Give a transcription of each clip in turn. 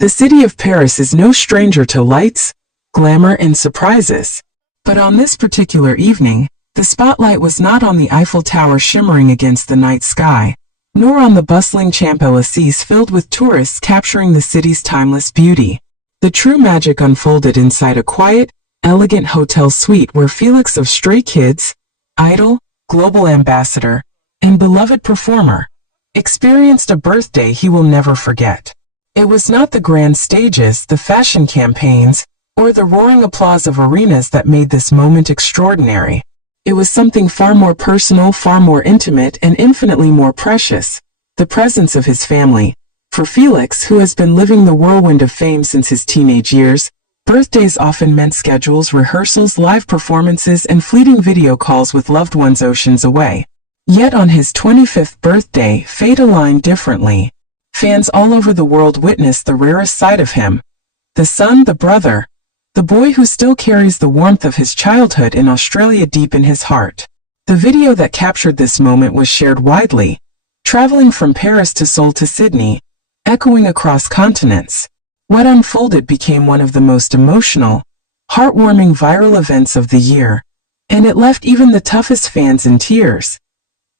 The city of Paris is no stranger to lights, glamour, and surprises. But on this particular evening, the spotlight was not on the Eiffel Tower shimmering against the night sky, nor on the bustling Champs-Élysées filled with tourists capturing the city's timeless beauty. The true magic unfolded inside a quiet, elegant hotel suite where Felix of Stray Kids, idol, global ambassador, and beloved performer, experienced a birthday he will never forget. It was not the grand stages, the fashion campaigns, or the roaring applause of arenas that made this moment extraordinary. It was something far more personal, far more intimate, and infinitely more precious, the presence of his family. For Felix, who has been living the whirlwind of fame since his teenage years, birthdays often meant schedules, rehearsals, live performances, and fleeting video calls with loved ones oceans away. Yet on his 25th birthday, fate aligned differently. Fans all over the world witnessed the rarest side of him. The son, the brother, the boy who still carries the warmth of his childhood in Australia deep in his heart. The video that captured this moment was shared widely, traveling from Paris to Seoul to Sydney, echoing across continents. What unfolded became one of the most emotional, heartwarming viral events of the year, and it left even the toughest fans in tears.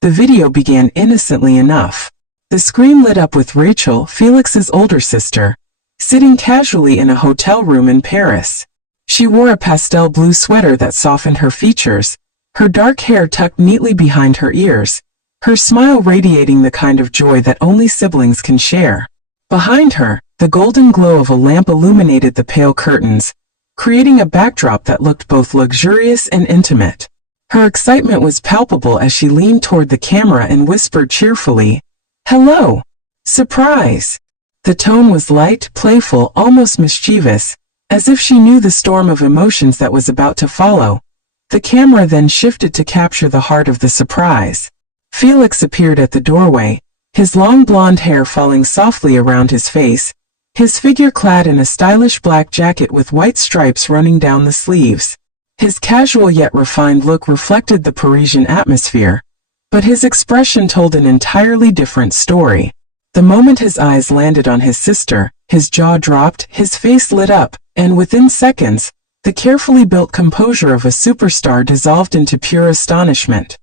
The video began innocently enough. The screen lit up with Rachel, Felix's older sister, sitting casually in a hotel room in Paris. She wore a pastel blue sweater that softened her features, her dark hair tucked neatly behind her ears, her smile radiating the kind of joy that only siblings can share. Behind her, the golden glow of a lamp illuminated the pale curtains, creating a backdrop that looked both luxurious and intimate. Her excitement was palpable as she leaned toward the camera and whispered cheerfully, "Hello! Surprise!" The tone was light, playful, almost mischievous, as if she knew the storm of emotions that was about to follow. The camera then shifted to capture the heart of the surprise. Felix appeared at the doorway, his long blonde hair falling softly around his face, his figure clad in a stylish black jacket with white stripes running down the sleeves. His casual yet refined look reflected the Parisian atmosphere, but his expression told an entirely different story. The moment his eyes landed on his sister, his jaw dropped, his face lit up, and within seconds, the carefully built composure of a superstar dissolved into pure astonishment.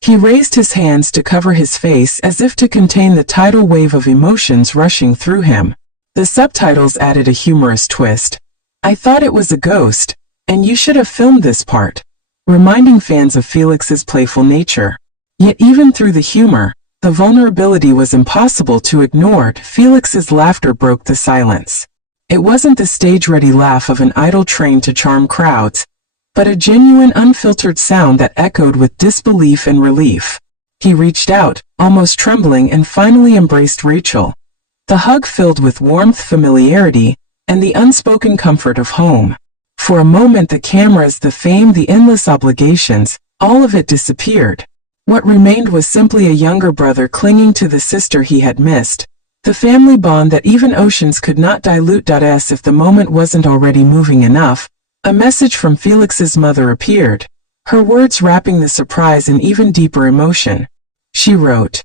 He raised his hands to cover his face as if to contain the tidal wave of emotions rushing through him. The subtitles added a humorous twist. "I thought it was a ghost, and you should have filmed this part," reminding fans of Felix's playful nature. Yet even through the humor, the vulnerability was impossible to ignore. Felix's laughter broke the silence. It wasn't the stage-ready laugh of an idol trained to charm crowds, but a genuine, unfiltered sound that echoed with disbelief and relief. He reached out, almost trembling, and finally embraced Rachel. The hug filled with warmth, familiarity, and the unspoken comfort of home. For a moment, the cameras, the fame, the endless obligations, all of it disappeared. What remained was simply a younger brother clinging to the sister he had missed, the family bond that even oceans could not dilute. As if the moment wasn't already moving enough, a message from Felix's mother appeared, her words wrapping the surprise in even deeper emotion. She wrote,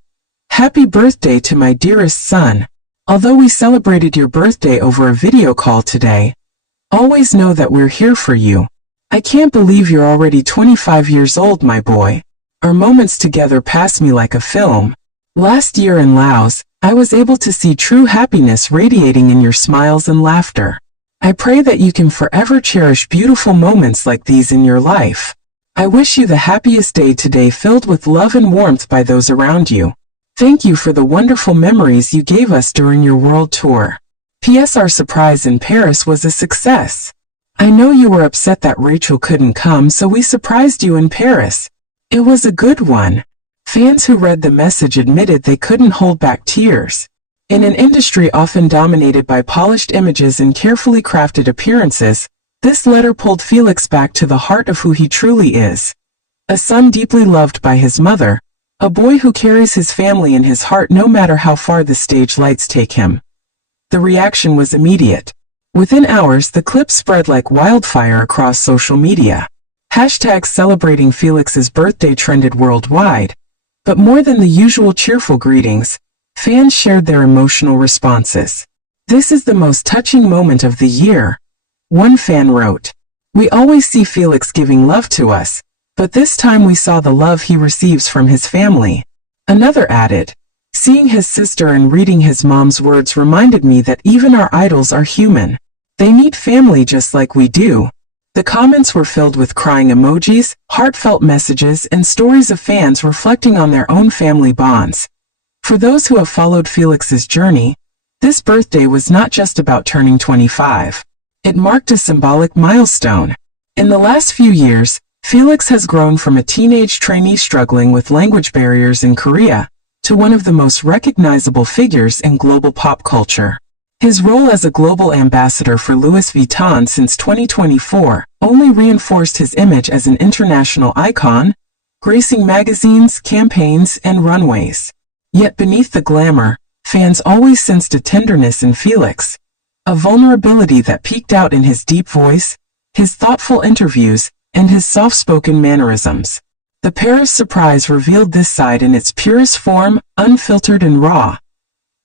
"Happy birthday to my dearest son. Although we celebrated your birthday over a video call today, always know that we're here for you. I can't believe you're already 25 years old, my boy. Our moments together pass me like a film. Last year in Laos, I was able to see true happiness radiating in your smiles and laughter. I pray that you can forever cherish beautiful moments like these in your life. I wish you the happiest day today, filled with love and warmth by those around you. Thank you for the wonderful memories you gave us during your world tour. P.S. Our surprise in Paris was a success. I know you were upset that Rachel couldn't come, so we surprised you in Paris. It was a good one." Fans who read the message admitted they couldn't hold back tears. In an industry often dominated by polished images and carefully crafted appearances, this letter pulled Felix back to the heart of who he truly is. A son deeply loved by his mother, a boy who carries his family in his heart no matter how far the stage lights take him. The reaction was immediate. Within hours, the clip spread like wildfire across social media. Hashtags celebrating Felix's birthday trended worldwide, but more than the usual cheerful greetings, fans shared their emotional responses. This is the most touching moment of the year. One fan wrote, "We always see Felix giving love to us, but this time we saw the love he receives from his family." Another added, "Seeing his sister and reading his mom's words reminded me that even our idols are human. They need family just like we do." The comments were filled with crying emojis, heartfelt messages, and stories of fans reflecting on their own family bonds. For those who have followed Felix's journey, this birthday was not just about turning 25. It marked a symbolic milestone. In the last few years, Felix has grown from a teenage trainee struggling with language barriers in Korea to one of the most recognizable figures in global pop culture. His role as a global ambassador for Louis Vuitton since 2024 only reinforced his image as an international icon, gracing magazines, campaigns, and runways. Yet beneath the glamour, fans always sensed a tenderness in Felix, a vulnerability that peeked out in his deep voice, his thoughtful interviews, and his soft-spoken mannerisms. The Paris surprise revealed this side in its purest form, unfiltered and raw.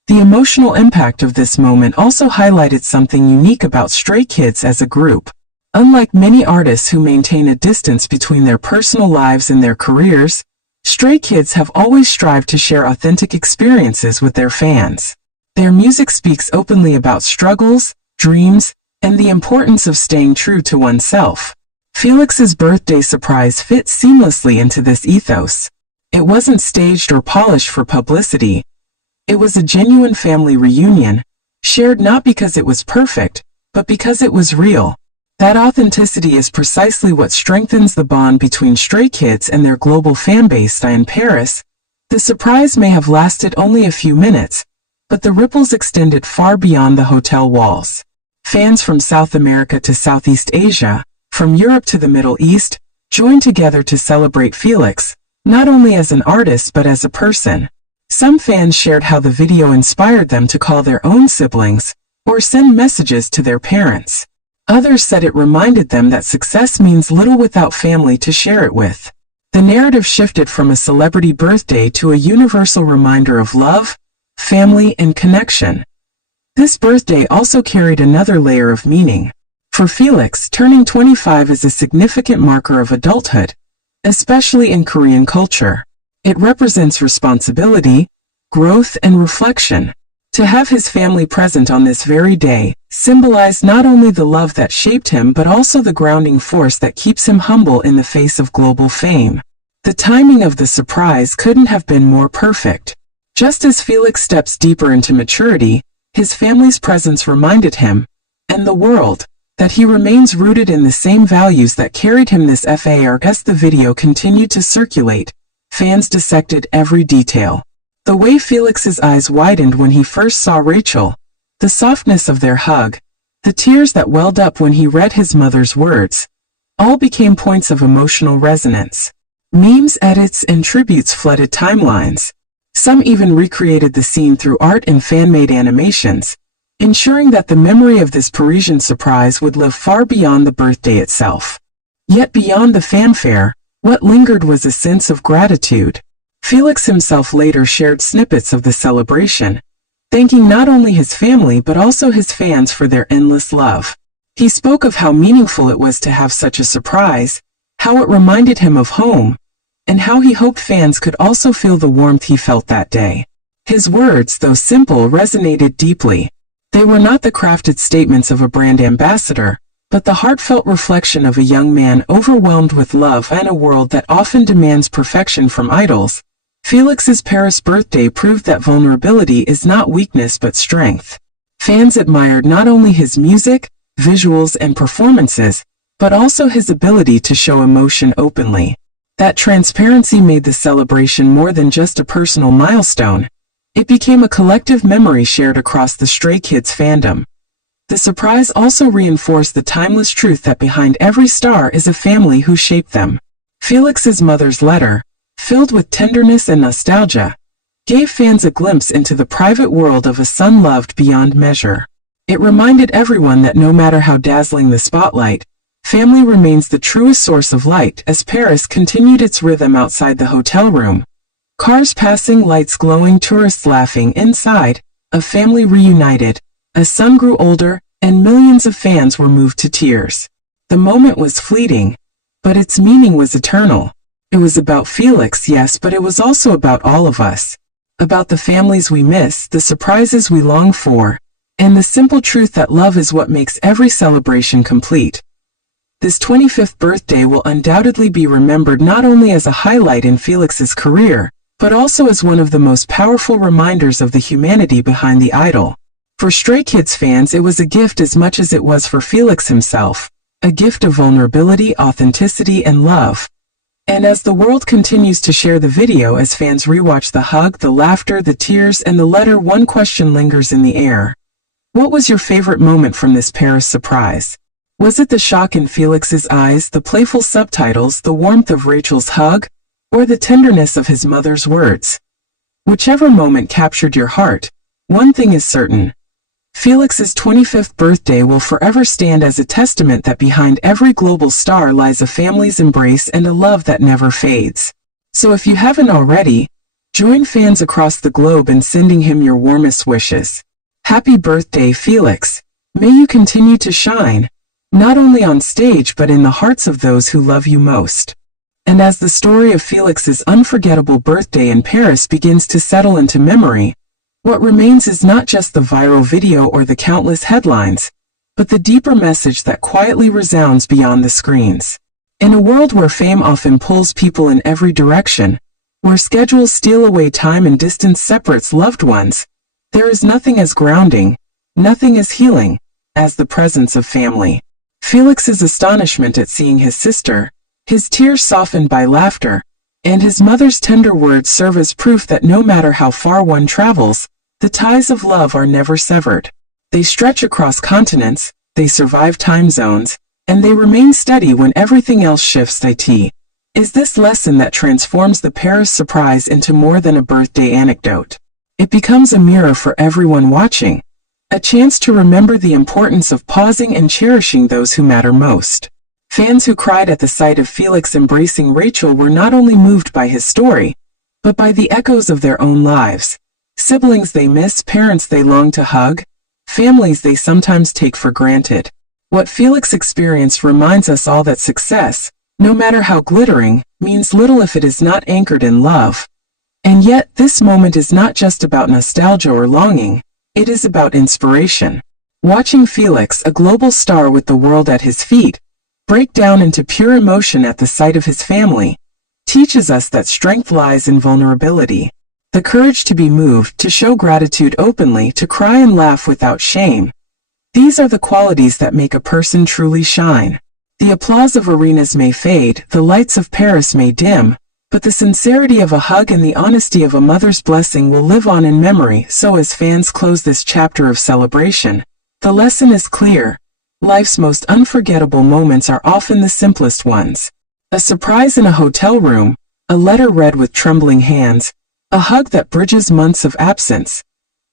The emotional impact of this moment also highlighted something unique about Stray Kids as a group. Unlike many artists who maintain a distance between their personal lives and their careers, Stray Kids have always strived to share authentic experiences with their fans. Their music speaks openly about struggles, dreams, and the importance of staying true to oneself. Felix's birthday surprise fits seamlessly into this ethos. It wasn't staged or polished for publicity. It was a genuine family reunion, shared not because it was perfect, but because it was real. That authenticity is precisely what strengthens the bond between Stray Kids and their global fanbase. In Paris, the surprise may have lasted only a few minutes, but the ripples extended far beyond the hotel walls. Fans from South America to Southeast Asia, from Europe to the Middle East, joined together to celebrate Felix, not only as an artist but as a person. Some fans shared how the video inspired them to call their own siblings, or send messages to their parents. Others said it reminded them that success means little without family to share it with. The narrative shifted from a celebrity birthday to a universal reminder of love, family, and connection. This birthday also carried another layer of meaning. For Felix, turning 25 is a significant marker of adulthood, especially in Korean culture. It represents responsibility, growth, and reflection. To have his family present on this very day symbolized not only the love that shaped him but also the grounding force that keeps him humble in the face of global fame. The timing of the surprise couldn't have been more perfect. Just as Felix steps deeper into maturity, his family's presence reminded him, and the world, that he remains rooted in the same values that carried him this far. As the video continued to circulate, fans dissected every detail. The way Felix's eyes widened when he first saw Rachel, the softness of their hug, the tears that welled up when he read his mother's words, all became points of emotional resonance. Memes, edits, and tributes flooded timelines. Some even recreated the scene through art and fan-made animations, ensuring that the memory of this Parisian surprise would live far beyond the birthday itself. Yet beyond the fanfare, what lingered was a sense of gratitude. Felix himself later shared snippets of the celebration, thanking not only his family but also his fans for their endless love. He spoke of how meaningful it was to have such a surprise, how it reminded him of home, and how he hoped fans could also feel the warmth he felt that day. His words, though simple, resonated deeply. They were not the crafted statements of a brand ambassador, but the heartfelt reflection of a young man overwhelmed with love in a world that often demands perfection from idols. Felix's Paris birthday proved that vulnerability is not weakness but strength. Fans admired not only his music, visuals, and performances, but also his ability to show emotion openly. That transparency made the celebration more than just a personal milestone. It became a collective memory shared across the Stray Kids fandom. The surprise also reinforced the timeless truth that behind every star is a family who shaped them. Felix's mother's letter, filled with tenderness and nostalgia, gave fans a glimpse into the private world of a son loved beyond measure. It reminded everyone that no matter how dazzling the spotlight, family remains the truest source of light. As Paris continued its rhythm outside the hotel room, cars passing, lights glowing, tourists laughing inside, a family reunited, As Sun grew older, and millions of fans were moved to tears. The moment was fleeting, but its meaning was eternal. It was about Felix, yes, but it was also about all of us. About the families we miss, the surprises we long for, and the simple truth that love is what makes every celebration complete. This 25th birthday will undoubtedly be remembered not only as a highlight in Felix's career, but also as one of the most powerful reminders of the humanity behind the idol. For Stray Kids fans, it was a gift as much as it was for Felix himself, a gift of vulnerability, authenticity, and love. And as the world continues to share the video, as fans rewatch the hug, the laughter, the tears, and the letter, one question lingers in the air. What was your favorite moment from this Paris surprise? Was it the shock in Felix's eyes, the playful subtitles, the warmth of Rachel's hug, or the tenderness of his mother's words? Whichever moment captured your heart, one thing is certain. Felix's 25th birthday will forever stand as a testament that behind every global star lies a family's embrace and a love that never fades. So if you haven't already, join fans across the globe in sending him your warmest wishes. Happy birthday, Felix. May you continue to shine, not only on stage but in the hearts of those who love you most. And as the story of Felix's unforgettable birthday in Paris begins to settle into memory, what remains is not just the viral video or the countless headlines, but the deeper message that quietly resounds beyond the screens. In a world where fame often pulls people in every direction, where schedules steal away time and distance separates loved ones, there is nothing as grounding, nothing as healing, as the presence of family. Felix's astonishment at seeing his sister, his tears softened by laughter, and his mother's tender words serve as proof that no matter how far one travels, the ties of love are never severed. They stretch across continents, they survive time zones, and they remain steady when everything else shifts. It is this lesson that transforms the Paris surprise into more than a birthday anecdote. It becomes a mirror for everyone watching, a chance to remember the importance of pausing and cherishing those who matter most. Fans who cried at the sight of Felix embracing Rachel were not only moved by his story, but by the echoes of their own lives. Siblings they miss, parents they long to hug, families they sometimes take for granted. What Felix experienced reminds us all that success, no matter how glittering, means little if it is not anchored in love. And yet, this moment is not just about nostalgia or longing, it is about inspiration. Watching Felix, a global star with the world at his feet, break down into pure emotion at the sight of his family, teaches us that strength lies in vulnerability. The courage to be moved, to show gratitude openly, to cry and laugh without shame. These are the qualities that make a person truly shine. The applause of arenas may fade, the lights of Paris may dim, but the sincerity of a hug and the honesty of a mother's blessing will live on in memory. So as fans close this chapter of celebration, the lesson is clear. Life's most unforgettable moments are often the simplest ones. A surprise in a hotel room, a letter read with trembling hands, a hug that bridges months of absence.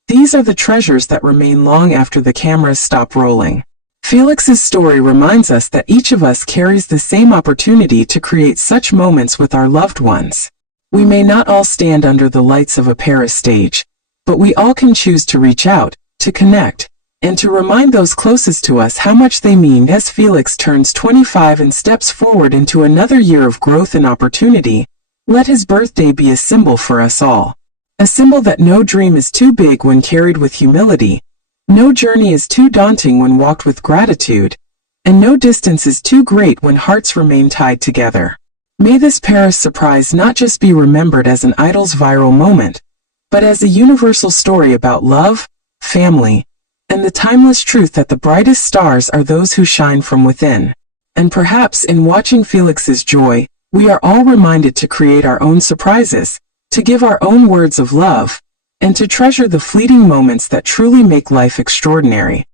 These are the treasures that remain long after the cameras stop rolling. Felix's story reminds us that each of us carries the same opportunity to create such moments with our loved ones. We may not all stand under the lights of a Paris stage, but we all can choose to reach out, to connect, and to remind those closest to us how much they mean. As Felix turns 25 and steps forward into another year of growth and opportunity, let his birthday be a symbol for us all. A symbol that no dream is too big when carried with humility, no journey is too daunting when walked with gratitude, and no distance is too great when hearts remain tied together. May this Paris surprise not just be remembered as an idol's viral moment, but as a universal story about love, family, and the timeless truth that the brightest stars are those who shine from within. And perhaps in watching Felix's joy, we are all reminded to create our own surprises, to give our own words of love, and to treasure the fleeting moments that truly make life extraordinary.